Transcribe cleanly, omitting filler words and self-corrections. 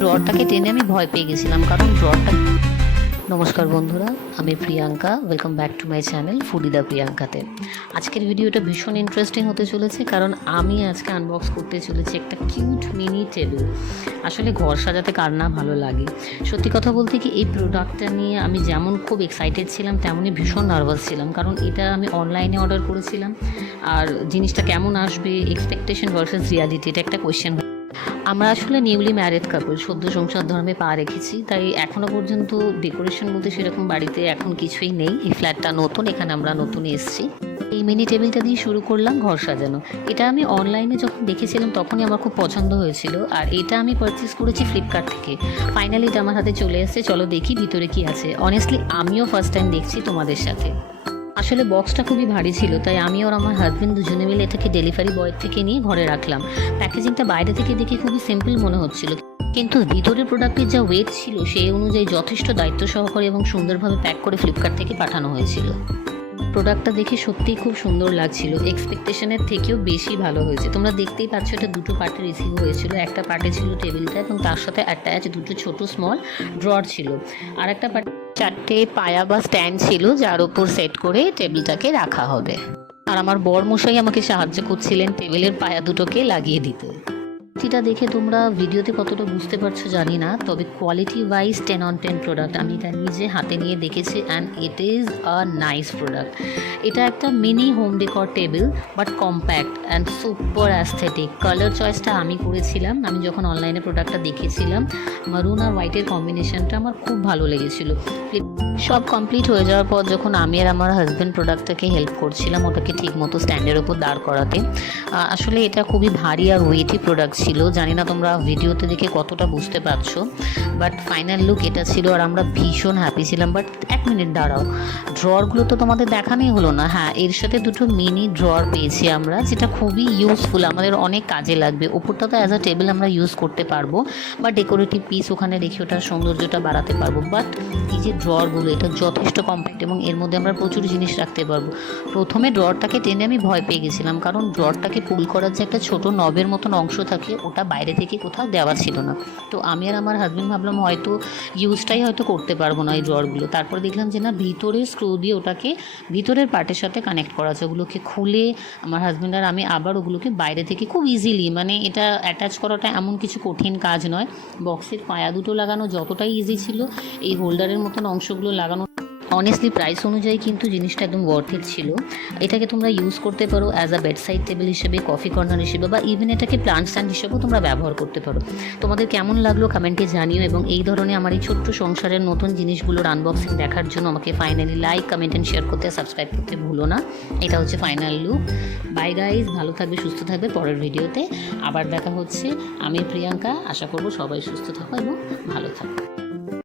ড্রয়ারটাকে টেনে আমি ভয় পেয়ে গেছিলাম, কারণ ড্রয়ারটা। নমস্কার বন্ধুরা, আমি Priyanka. Welcome back to my channel foodie the প্রিয়াঙ্কাতে। আজকের ভিডিওটা ভীষণ ইন্টারেস্টিং হতে চলেছে, কারণ আমি আজকে আনবক্স করতে চলেছি একটা কিউট মিনি টেবিল। আসলে ঘর সাজাতে কার না ভালো লাগে। সত্যি কথা বলতে কি, এই প্রোডাক্টটা নিয়ে আমি যেমন খুব এক্সাইটেড ছিলাম, তেমনই ভীষণ নার্ভাস ছিলাম, কারণ এটা আমি অনলাইনে অর্ডার করেছিলাম। আর জিনিসটা কেমন আসবে, এক্সপেকটেশন ভার্সেস রিয়ালিটি, এটা একটা কোয়েশ্চেন। আমরা আসলে নিউলি ম্যারেড কাপল, সদ্য সংসার ধর্মে পা রেখেছি, তাই এখনও পর্যন্ত ডেকোরেশন বলতে সেরকম বাড়িতে এখন কিছুই নেই। এই ফ্ল্যাটটা নতুন, এখানে আমরা নতুন এসেছি। এই মিনি টেবিলটা দিয়ে শুরু করলাম ঘর সাজানো। এটা আমি অনলাইনে যখন দেখেছিলাম তখনই আমার খুব পছন্দ হয়েছিল, আর এটা আমি পারচেস করেছি ফ্লিপকার্ট থেকে। ফাইনালি এটা আমার হাতে চলে এসেছে। চলো দেখি ভিতরে কি আছে। অনেস্টলি আমিও ফার্স্ট টাইম দেখছি তোমাদের সাথে। আসলে বক্সটা খুবই ভারী ছিল, তাই আমি আর আমার হাজব্যান্ড দুজনে মিলে এটাকে ডেলিভারি বয়ের থেকে নিয়ে ঘরে রাখলাম। প্যাকেজিংটা বাইরে থেকে দেখে খুবই সিম্পল মনে হচ্ছিল, কিন্তু ভিতরের প্রোডাক্টের যা ওয়েট ছিল সেই অনুযায়ী যথেষ্ট দায়িত্ব সহকারে এবং সুন্দরভাবে প্যাক করে ফ্লিপকার্ট থেকে পাঠানো হয়েছিল। প্রোডাক্টটা দেখে সত্যিই খুব সুন্দর লাগছিল, এক্সপেকটেশনের থেকেও বেশি ভালো হয়েছে। তোমরা দেখতেই পাচ্ছ এটা দুটো পার্টে রিসিভ হয়েছিল। একটা পার্টে ছিল টেবিলটা এবং তার সাথে অ্যাটাচ দুটো ছোট স্মল ড্রয়ার ছিল, আর একটা পার্টে 4টে পায়া বা স্ট্যান্ড ছিল, যার ওপর সেট করে টেবিলটাকে রাখা হবে। আর আমার বরমশাই আমাকে সাহায্য করছিলেন টেবিলের পায়া দুটোকে লাগিয়ে দিতে। কোয়ালিটিটা দেখে তোমরা ভিডিওতে কতটা বুঝতে পারছো জানি না, তবে কোয়ালিটি ওয়াইজ 10/10 প্রোডাক্ট। আমি এটা নিজে হাতে নিয়ে দেখেছি and it is a nice product. এটা একটা mini home decor table, but compact and super aesthetic. Colour চয়েসটা আমি করেছিলাম। আমি যখন অনলাইনে প্রোডাক্টটা দেখেছিলাম, মারুন আর হোয়াইটের কম্বিনেশনটা আমার খুব ভালো লেগেছিলো। সব কমপ্লিট হয়ে যাওয়ার পর যখন আমি আর আমার হাজব্যান্ড প্রোডাক্টটাকে হেল্প করছিলাম ওটাকে ঠিক মতো স্ট্যান্ডের ওপর দাঁড় করাতে, আসলে এটা খুবই ভারী আর ওয়েটি প্রোডাক্ট ছিল। জানি না তোমরা ভিডিওতে দেখে কতটা বুঝতে পারছো, বাট ফাইনাল লুক এটা ছিল, আর আমরা ভীষণ হ্যাপি ছিলাম। বাট এক মিনিট দাঁড়াও, ড্রয়ারগুলো তো তোমাদের দেখানোই হলো না। হ্যাঁ, এর সাথে দুটো মিনি ড্রয়ার পেয়েছি আমরা, যেটা খুবই ইউজফুল, আমাদের অনেক কাজে লাগবে। ওপরটা তো অ্যাজ আ টেবিল আমরা ইউজ করতে পারবো, বা ডেকোরেটিভ পিস ওখানে রেখে ওটার সৌন্দর্যটা বাড়াতে পারবো। বাট এই যে ড্রয়ারগুলো, এটা যথেষ্ট কম্প্যাক্ট এবং এর মধ্যে আমরা প্রচুর জিনিস রাখতে পারবো। প্রথমে ড্রয়ারটাকে টেনে আমি ভয় পেয়ে গেছিলাম, কারণ ড্রয়ারটাকে পুল করার যে একটা ছোট নবের মতন অংশ থাকে, ওটা বাইরে থেকে কোথাও দেওয়া ছিল না। তো আমি আর আমার হাজব্যান্ড ভাবলাম হয়তো ইউজটাই হয়তো করতে পারবো না এই ড্রয়ারগুলো। তারপর দেখলাম যে না, ভিতরে স্ক্রু দিয়ে ওটাকে ভিতরের পার্টের সাথে কানেক্ট করা আছে। ওগুলোকে খুলে আমার হাজব্যান্ড আর আমি আবার ওগুলোকে বাইরে থেকে খুব ইজিলি, মানে এটা অ্যাটাচ করাটা এমন কিছু কঠিন কাজ নয়। বক্সের পায়া দুটো লাগানো যতটাই ইজি ছিল, এই হোল্ডারের মতন অংশগুলো লাগানো অনেস্টলি প্রাইস অনুযায়ী কিন্তু জিনিসটা একদম ওয়ার্থ ইট ছিল। এটাকে তোমরা ইউজ করতে পারো অ্যাজ আ বেডসাইড টেবিল হিসেবে, কফি কর্নার হিসেবে, বা ইভেন এটাকে প্লান্ট স্ট্যান্ড হিসেবেও তোমরা ব্যবহার করতে পারো। তোমাদের কেমন লাগলো কমেন্টে জানিও, এবং এই ধরনের আমার এই ছোট্ট সংসারের নতুন জিনিসগুলোর আনবক্সিং দেখার জন্য আমাকে finally like, comment and share করতে, সাবস্ক্রাইব করতে ভুলো না। এটা হচ্ছে ফাইনাল লুক। বাই গাইজ, ভালো থাকবে, সুস্থ থাকবে। পরের ভিডিওতে আবার দেখা হচ্ছে। আমি প্রিয়াঙ্কা, আশা করবো সবাই সুস্থ থাকো এবং ভালো থাকো।